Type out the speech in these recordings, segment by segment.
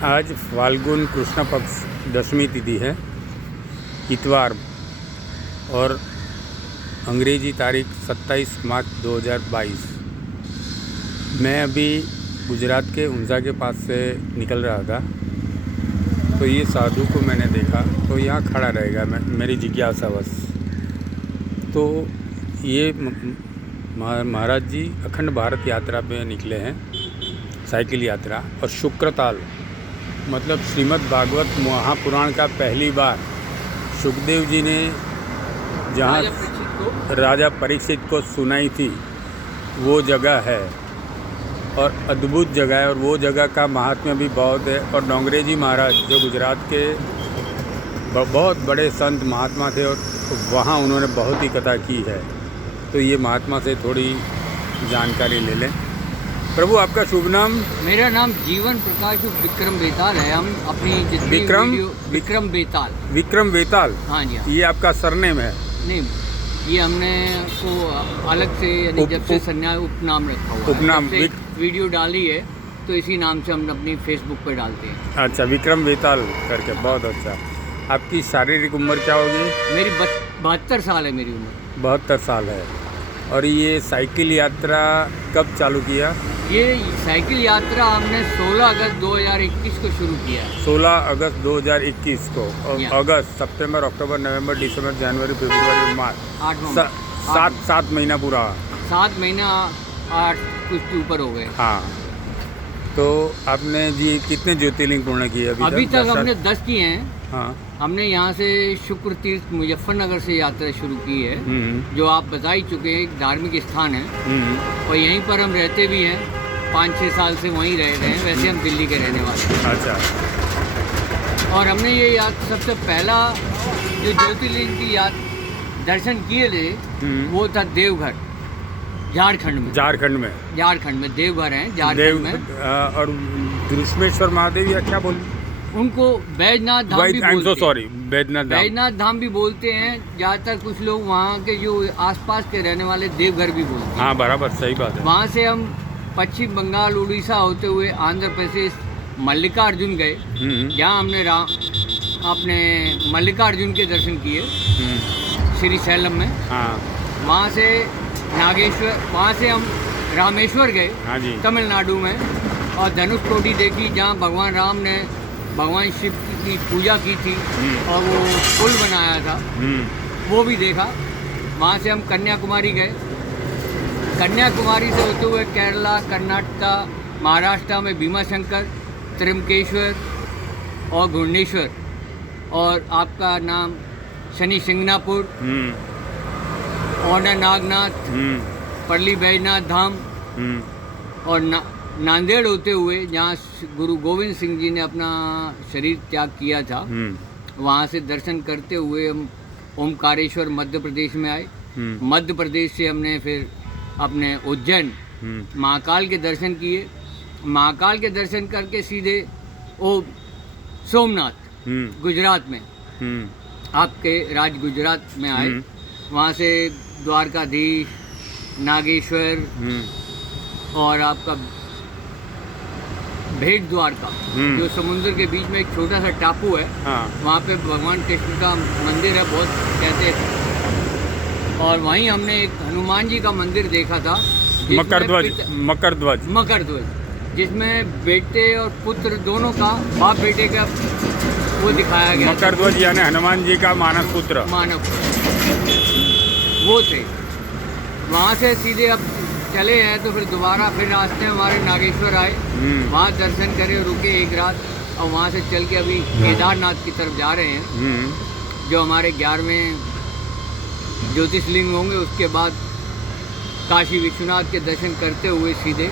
आज फाल्गुन कृष्ण पक्ष दशमी तिथि है, इतवार, और अंग्रेजी तारीख 27 मार्च 2022। मैं अभी गुजरात के ऊंझा के पास से निकल रहा था, तो ये साधु को मैंने देखा तो यहाँ खड़ा रहेगा, मेरी जिज्ञासावश। तो ये महाराज जी अखंड भारत यात्रा पे निकले हैं, साइकिल यात्रा, और शुक्रताल मतलब श्रीमद् भागवत महापुराण का पहली बार सुखदेव जी ने जहाँ राजा परीक्षित को सुनाई थी वो जगह है, और अद्भुत जगह है, और वो जगह का महात्म्य भी बहुत है। और डोंगरे जी महाराज जो गुजरात के बहुत बड़े संत महात्मा थे, और वहाँ उन्होंने बहुत ही कथा की है। तो ये महात्मा से थोड़ी जानकारी ले लें। प्रभु, आपका शुभ नाम? मेरा नाम जीवन प्रकाश विक्रम बेताल है। हम अपनी जितनी विक्रम बेताल। विक्रम बेताल? हाँ जी, हाँ। ये आपका सरनेम है? नहीं, ये हमने को अलग से, यानी जब से संन्यास उपनाम रखा हुआ है, उपनाम वीडियो डाली है तो इसी नाम से हम अपनी फेसबुक पर डालते हैं। अच्छा, विक्रम बेताल करके, बहुत अच्छा। आपकी शारीरिक उम्र क्या होगी? मेरी 72 साल है मेरी उम्र। 72 साल है। और ये साइकिल यात्रा कब चालू किया? ये साइकिल यात्रा हमने 16 अगस्त 2021 को शुरू किया है। 16 अगस्त 2021 को। और अगस्त, सितंबर, अक्टूबर, नवंबर, दिसंबर, जनवरी, फरवरी, मार्च, 7 महीना पूरा। 7 महीना 8 कुछ ऊपर हो गए। हाँ। तो आपने जी कितने ज्योतिर्लिंग पूर्ण किए अभी तक? हमने 10 किए हैं। हाँ। हमने यहाँ से शुक्र तीर्थ मुजफ्फरनगर से यात्रा शुरू की है, जो आप बता ही चुके हैं, एक धार्मिक स्थान है, और यहीं पर हम रहते भी हैं। 5-6 साल से वहीं रह रहे हैं। वैसे हम दिल्ली के रहने वाले हैं। अच्छा। और हमने ये सबसे पहला जो ज्योतिर्लिंग की दर्शन किए थे वो था देवघर, झारखंड में। झारखंड में देवघर है, झारखंड में। और दृश्मेश्वर महादेव या क्या बोल, उनको बैजनाथ धाम भी बोलते हैं। बैजनाथ धाम भी बोलते हैं। ज़्यादातर कुछ लोग वहाँ के जो आसपास के रहने वाले देवघर भी बोलते हैं। हाँ, बराबर, सही बात है। वहाँ से हम पश्चिम बंगाल, उड़ीसा होते हुए आंध्र प्रदेश मल्लिकार्जुन गए, जहाँ हमने अपने मल्लिकार्जुन के दर्शन किए श्री शैलम में। हाँ। वहाँ से नागेश्वर, वहाँ से हम रामेश्वर गए। हाँ जी। तमिलनाडु में, और धनुष कोटी देखी, जहाँ भगवान राम ने भगवान शिव की पूजा की थी और वो पुल बनाया था, वो भी देखा। वहाँ से हम कन्याकुमारी गए। कन्याकुमारी से होते हुए केरला, कर्नाटक, महाराष्ट्र में भीमाशंकर, त्र्यंबकेश्वर और घुर्णेश्वर, और आपका नाम शनि सिंगनापुर, औना नागनाथ, परली बैजनाथ धाम, और नांदेड़ होते हुए जहाँ गुरु गोविंद सिंह जी ने अपना शरीर त्याग किया था, वहाँ से दर्शन करते हुए हम ओमकारेश्वर मध्य प्रदेश में आए। मध्य प्रदेश से हमने फिर अपने उज्जैन महाकाल के दर्शन किए। महाकाल के दर्शन करके सीधे सोमनाथ गुजरात में, आपके राज्य गुजरात में आए। वहाँ से द्वारकाधीश, नागेश्वर, और आपका भेट द्वारका, जो समुद्र के बीच में एक छोटा सा टापू है। हाँ। वहाँ पे भगवान कृष्ण का मंदिर है, बहुत कहते हैं। और वहीं हमने एक हनुमान जी का मंदिर देखा था, मकरध्वज, जिसमें बेटे और पुत्र दोनों का, बाप बेटे का वो दिखाया गया। मकरध्वज यानी हनुमान जी का मानव पुत्र वो थे। वहाँ से सीधे अब चले हैं, तो फिर दोबारा फिर रास्ते में हमारे नागेश्वर आए, वहाँ दर्शन करे, रुके एक रात, और वहाँ से चल के अभी केदारनाथ की तरफ जा रहे हैं, जो हमारे 11वें ज्योतिर्लिंग होंगे। उसके बाद काशी विश्वनाथ के दर्शन करते हुए सीधे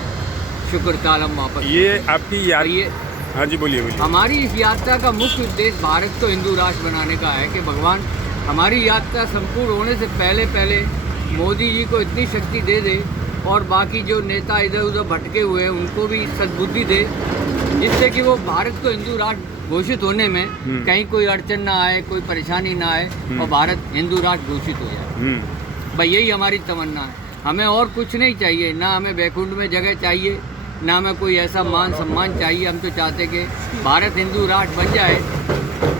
शुक्रताल हम वापस। ये आपकी ये, हाँ जी, बोलिए। हमारी इस यात्रा का मुख्य उद्देश्य भारत को हिंदू राष्ट्र बनाने का है, कि भगवान हमारी यात्रा संपूर्ण होने से पहले मोदी जी को इतनी शक्ति दे दे, और बाकी जो नेता इधर उधर भटके हुए हैं उनको भी सद्बुद्धि दे, जिससे कि वो भारत को हिंदू राष्ट्र घोषित होने में कहीं कोई अड़चन ना आए, कोई परेशानी ना आए, और भारत हिंदू राष्ट्र घोषित हो जाए। भाई, यही हमारी तमन्ना है। हमें और कुछ नहीं चाहिए, ना हमें बैकुंठ में जगह चाहिए, ना मैं कोई ऐसा मान सम्मान चाहिए। हम तो चाहते कि भारत हिंदू राष्ट्र बन जाए,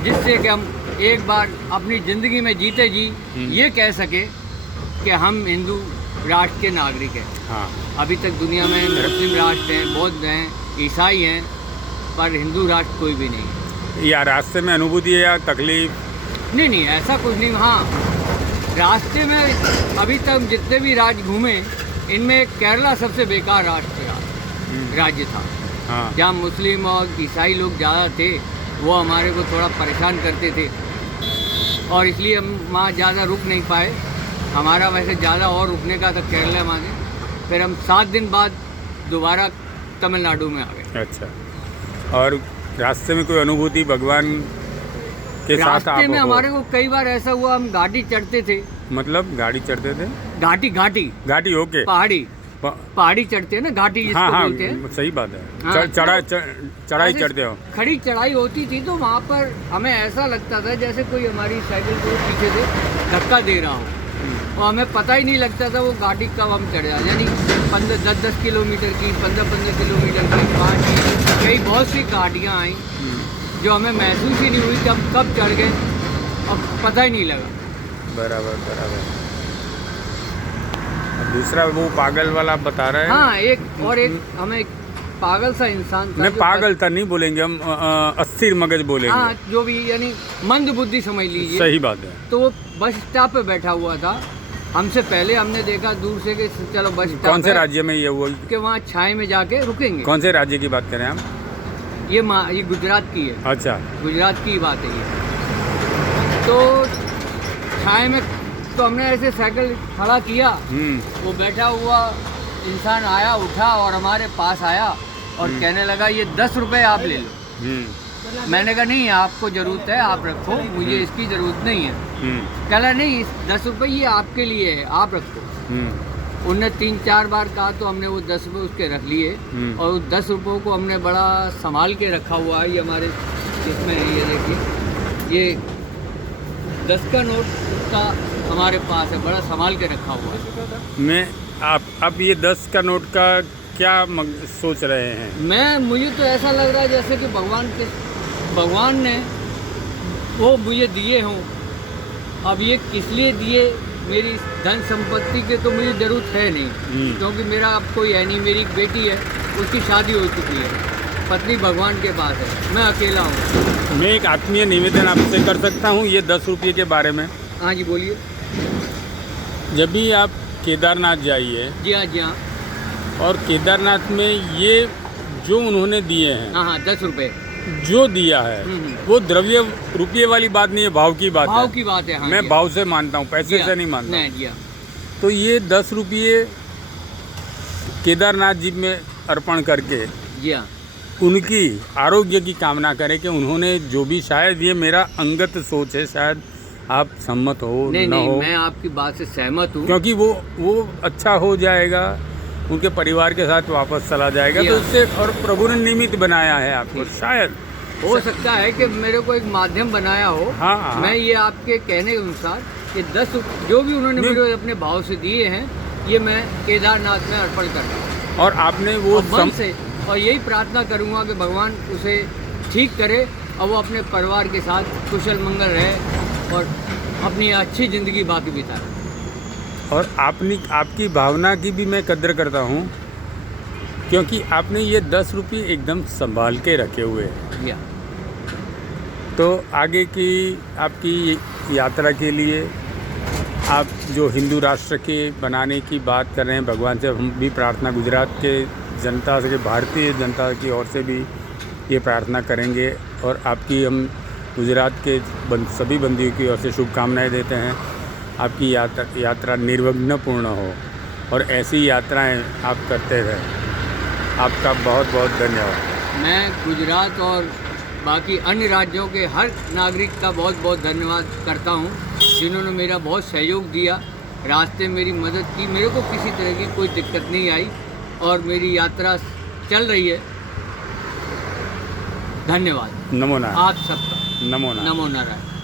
जिससे कि हम एक बार अपनी ज़िंदगी में जीते जी ये कह सके कि हम हिंदू राष्ट्र के नागरिक हैं। हाँ। अभी तक दुनिया में मुस्लिम राष्ट्र हैं, बौद्ध हैं, ईसाई हैं, पर हिंदू राष्ट्र कोई भी नहीं है। या रास्ते में अनुभूति है या तकलीफ? नहीं, ऐसा कुछ नहीं। हाँ, रास्ते में अभी तक जितने भी राज्य घूमे, इनमें केरला सबसे बेकार राज्य था। हाँ। जहाँ मुस्लिम और ईसाई लोग ज़्यादा थे, वो हमारे को थोड़ा परेशान करते थे और इसलिए हम वहाँ ज़्यादा रुक नहीं पाए। हमारा वैसे ज़्यादा और रुकने का था केरला में। फिर हम 7 दिन बाद दोबारा तमिलनाडु में आ गए। अच्छा। और रास्ते में कोई अनुभूति भगवान के साथ रास्ते में हमारे को कई बार ऐसा हुआ, हम घाटी चढ़ते थे। मतलब गाड़ी चढ़ते थे? घाटी ओके। पहाड़ी चढ़ते हैं ना, घाटी जिसको बोलते हैं। सही बात है। हाँ, चढ़ाई चढ़ते हो। खड़ी चढ़ाई होती थी तो वहाँ पर हमें ऐसा लगता था जैसे कोई हमारी साइकिल को पीछे से धक्का दे रहा हो, और हमें पता ही नहीं लगता था वो घाटी कब हम चढ़ जाए। यानी 10 किलोमीटर की, 15 किलोमीटर की, 5 कई बहुत सी घाटियाँ आई जो हमें महसूस ही नहीं हुई कि हम कब चढ़ गए, अब पता ही नहीं लगा। बराबर। दूसरा वो पागल वाला आप बता रहे हैं? हाँ, एक हमें पागल सा इंसान था। नहीं, पागल था नहीं बोलेंगे हम, अस्थिर मगज बोलेंगे। हाँ, जो भी, यानी मंद बुद्धि समझ लीजिए। सही बात है। तो वो बस स्टॉप पे बैठा हुआ था। हमसे पहले हमने देखा दूर से कि चलो बस स्टॉप। कौन से राज्य में ये हुआ? कि वहाँ छाए में जाके रुकेंगे। कौन से राज्य की बात करें हम? ये गुजरात की है। अच्छा। गुजरात की बात है ये। तो छाए में तो हमने ऐसे साइकिल खड़ा किया, वो बैठा हुआ इंसान आया, उठा और हमारे पास आया और कहने लगा ये 10 रुपए आप ले लो। मैंने कहा नहीं, आपको ज़रूरत है आप रखो, मुझे इसकी ज़रूरत नहीं है। कहला नहीं, 10 रुपये ये आपके लिए है, आप रखो। उनने 3-4 बार कहा तो हमने वो 10 रुपये उसके रख लिए और उस 10 रुपयों को हमने बड़ा संभाल के रखा हुआ है। ये हमारे इसमें है, ये देखिए, ये 10 का नोट का हमारे पास है, बड़ा संभाल के रखा हुआ है। आप ये 10 का नोट का क्या सोच रहे हैं? मुझे तो ऐसा लग रहा है जैसे कि भगवान ने वो मुझे दिए हों। अब ये किस लिए दिए, मेरी धन संपत्ति के तो मुझे ज़रूरत है नहीं, क्योंकि मेरा अब कोई है नहीं। मेरी एक बेटी है, उसकी शादी हो चुकी है, पत्नी भगवान के पास है, मैं अकेला हूँ। मैं एक आत्मीय निवेदन आपसे कर सकता हूँ ये 10 रुपये के बारे में? हाँ जी, बोलिए। जब भी आप केदारनाथ जाइए। जी हाँ। और केदारनाथ में ये जो उन्होंने दिए हैं, हाँ, 10 रुपये जो दिया है, वो द्रव्य रुपये वाली बात नहीं है, भाव की बात है। भाव की बात है। हाँ, मैं भाव से मानता हूँ, पैसे से नहीं मानता। नहीं। तो ये 10 रुपये केदारनाथ जी में अर्पण करके जी हाँ, उनकी आरोग्य की कामना करें कि उन्होंने जो भी, शायद ये मेरा अंगत सोच है, शायद आप सम्मत हो नहीं, हो। मैं आपकी बात से सहमत हूँ, क्योंकि वो अच्छा हो जाएगा, उनके परिवार के साथ वापस चला जाएगा, तो उससे, और प्रभु ने निमित्त बनाया है आपको, शायद हो सकता है कि मेरे को एक माध्यम बनाया हो। हाँ। मैं ये आपके कहने के अनुसार कि 10 जो भी उन्होंने मेरे अपने भाव से दिए हैं, ये मैं केदारनाथ में अर्पण कर रहा हूँ। और आपने वो से और यही प्रार्थना करूँगा कि भगवान उसे ठीक करे और वो अपने परिवार के साथ कुशल मंगल रहे और अपनी अच्छी ज़िंदगी बाकी बिताए। और आपकी भावना की भी मैं कद्र करता हूँ, क्योंकि आपने ये 10 रुपये एकदम संभाल के रखे हुए हैं। तो आगे की आपकी यात्रा के लिए आप जो हिंदू राष्ट्र के बनाने की बात कर रहे हैं, भगवान से हम भी प्रार्थना, गुजरात के जनता से, भारतीय जनता की ओर से भी ये प्रार्थना करेंगे, और आपकी हम गुजरात के सभी बंदियों की ओर से शुभकामनाएं देते हैं। आपकी यात्रा निर्विघ्न पूर्ण हो और ऐसी यात्राएं आप करते रहें। आपका बहुत बहुत धन्यवाद। मैं गुजरात और बाकी अन्य राज्यों के हर नागरिक का बहुत बहुत धन्यवाद करता हूं, जिन्होंने मेरा बहुत सहयोग दिया, रास्ते मेरी मदद की। मेरे को किसी तरह की कोई दिक्कत नहीं आई और मेरी यात्रा चल रही है। धन्यवाद। नमो नारायण। आप सबका नमो नारायण। नमो नारायण।